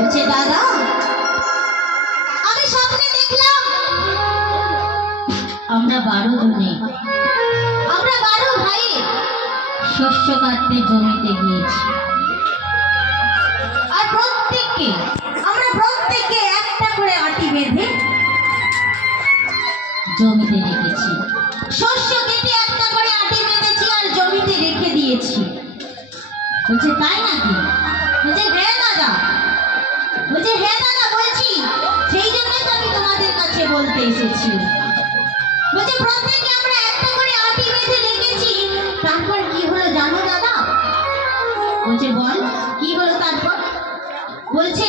বলছে দাদা আমি স্বপ্নে দেখলাম আমরা 12 জনে আমরা 12 ভাই শস্য কাটতে জমিতে গিয়েছি আর প্রত্যেককে একটা করে আটি বেঁধে জমিতে রেখেছি শস্য কেটে একটা করে আটি বেঁধেছি আর জমিতে রেখে দিয়েছি বলছে তাই নাকি বলছে হ্যাঁ দাদা বলছি সেই জন্যই তো আমি তোমাদের কাছে বলতে এসেছি বলছে প্রত্যেকে আমরা একটা করে আটি বেঁধে রেখেছি তারপর কি হলো জানো দাদা বলছে বল কি হলো তারপর বলছে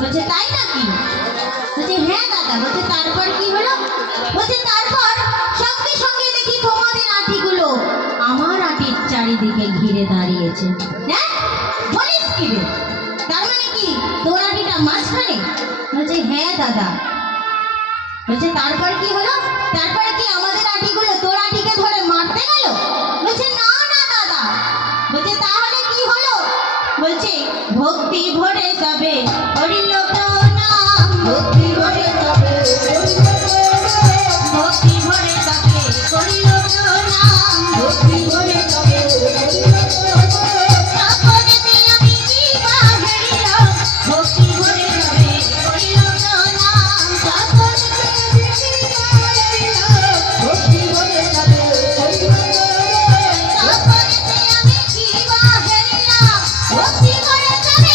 বলছে তাই নাকি বলছে হ্যাঁ দাদা বলছে তারপর কি হলো বলছে তারপর সঙ্গে সঙ্গে দেখি তোমাদের আটিগুলো আমার আটির চারিদিকে ঘিরে দাঁড়িয়েছে হ্যাঁ বলিস কি রে তার মানে কি তোর আটিটা মাঝখানে বলছে হ্যাঁ দাদা বলছে তারপর কি হলো তারপরে কি আমাদের আটিগুলো তোর আটিকে ধরে মারতে গেল বলছে না না দাদা বলছে তাহলে কি হলো বলছে ভক্তি ভরে যাবে হরিল প্রণাম ভক্তি ভরে যাবে ভক্তি ভরে যাবে হরিল প্রণাম ভক্তি ভরে যাবে তারপরে আমি জীবা হেরিলাম ভক্তি ভরে যাবে হরিল প্রণাম তারপরে আমি জীবা হেরিলাম ভক্তি ভরে যাবে হরিল প্রণাম তারপরে আমি জীবা হেরিলাম ভক্তি ভরে যাবে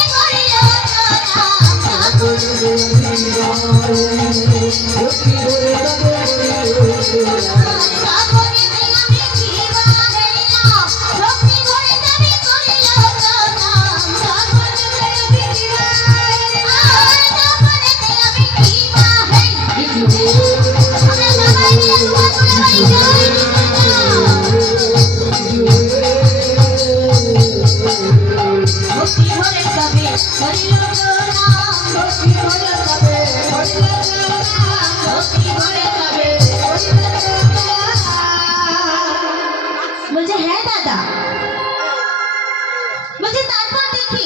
হরিল বলছে হ্যাঁ দাদা বলছে তারপর দেখি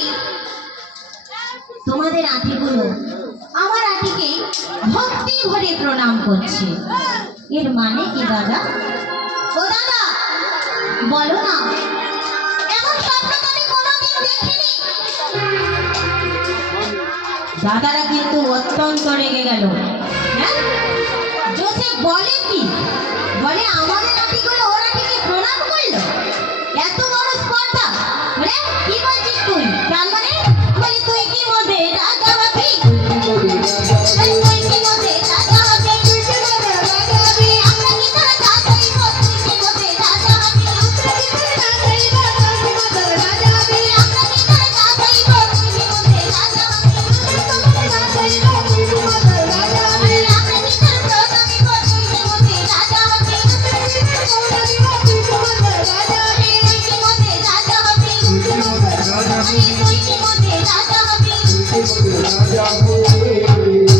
তোমাদের আটিগুলো আমার আটিকে ভক্তি ভরে প্রণাম করছে এর মানে কি দাদা ও দাদা বলো না এমন স্বপ্ন তো আমি কোনোদিন দেখিনি দাদারা কিন্তু অত্যন্ত রেগে গেল হ্যাঁ জোসেফ বলে কি বলে আমাদের আটিগুলো ওর আটিকে প্রণাম করলো এত বড় স্পর্ধা বলে কি বলছিস তুই তার মানে বলি তুই কি মধ্যে রাজা হবি তুই কি মধ্যে রাজা হবি আমরা কি করে রাজা হইব তুই কি মধ্যে রাজা হবি আমরা কি করে রাজা হইব তুই কি মধ্যে রাজা হবি আমরা কি করে রাজা হইব তুই কি মধ্যে রাজা হবি আমরা কি করে রাজা হইব তুই কি মধ্যে রাজা হবি আমরা কি করে রাজা হইব তুই কি মধ্যে রাজা হবি তুই কি মধ্যে রাজা হবি তুই কি মধ্যে রাজা হবি তুই কি যাবে